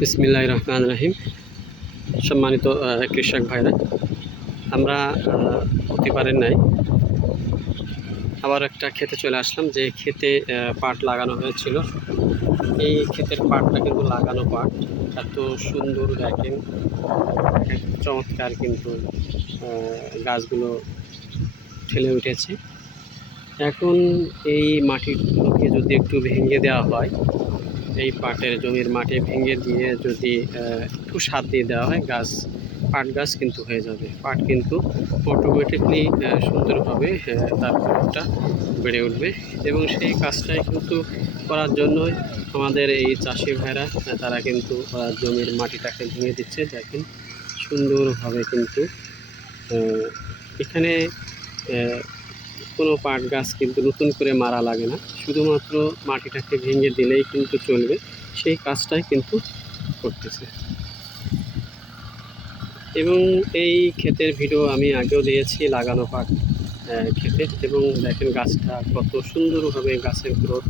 বিসমিল্লাহির রহমানির রহিম। সম্মানিত কৃষক ভাইরা, আমরা প্রতিবারের নাই আবার একটা ক্ষেতে চলে আসলাম, যে ক্ষেতে পাট লাগানো হয়েছিল। এই ক্ষেতের পাটটা কিন্তু লাগানো পাট, এত সুন্দর দেখেন, চমৎকার কিন্তু গাছগুলো ঠেলে উঠেছে। এখন এই মাটিগুলোকে যদি একটু ভেঙে দেওয়া হয়, এই পাটের জমির মাটি ভেঙে দিয়ে যদি একটু সার দিয়ে দেওয়া হয়, পাট গাছ কিন্তু হয়ে যাবে। পাট কিন্তু অটোমেটিকলি সুন্দরভাবে তার ফলনটা বেড়ে উঠবে, এবং সেই কাজটাই কিন্তু করার জন্যই আমাদের এই চাষি ভাইরা তারা কিন্তু জমির মাটিটাকে ভেঙে দিচ্ছে। দেখেন সুন্দরভাবে কিন্তু এখানে কোনো পাট গাছ কিন্তু নতুন করে মারা লাগে না, শুধুমাত্র মাটিটাকে ভেঙে দিলেই কিন্তু চলবে। সেই কাজটাই কিন্তু করতেছে। এবং এই ক্ষেতের ভিডিও আমি আগেও দিয়েছি, লাগানো পাট ক্ষেতের, এবং দেখেন গাছটা কত সুন্দরভাবে গাছের গ্রোথ।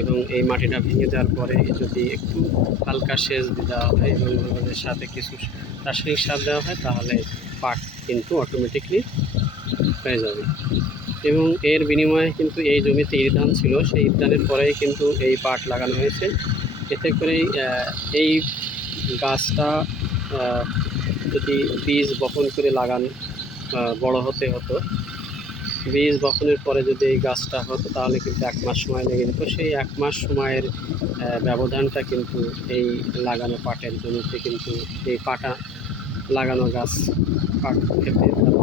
এবং এই মাটিটা ভেঙে দেওয়ার পরে যদি একটু হালকা সেচ দেওয়া হয় এবং এর সাথে কিছু রাসায়নিক সার দেওয়া হয়, তাহলে পাট কিন্তু অটোমেটিকলি হয়ে যাবে। এবং এর বিনিময়ে কিন্তু এই জমিতে ইরি ধান ছিল, সেই ইরি ধানের পরেই কিন্তু এই পাট লাগানো হয়েছে। এতে করেই এই গাছটা যদি বীজ বপন করে লাগান বড় হতে হতো, বীজ বপনের পরে যদি এই গাছটা হতো, তাহলে কিন্তু 1 মাস সময় লেগে যেত। সেই 1 মাস সময়ের ব্যবধানটা কিন্তু এই লাগানো পাটের জমিতে কিন্তু এই পাটা লাগানো গাছ পাট ক্ষেতে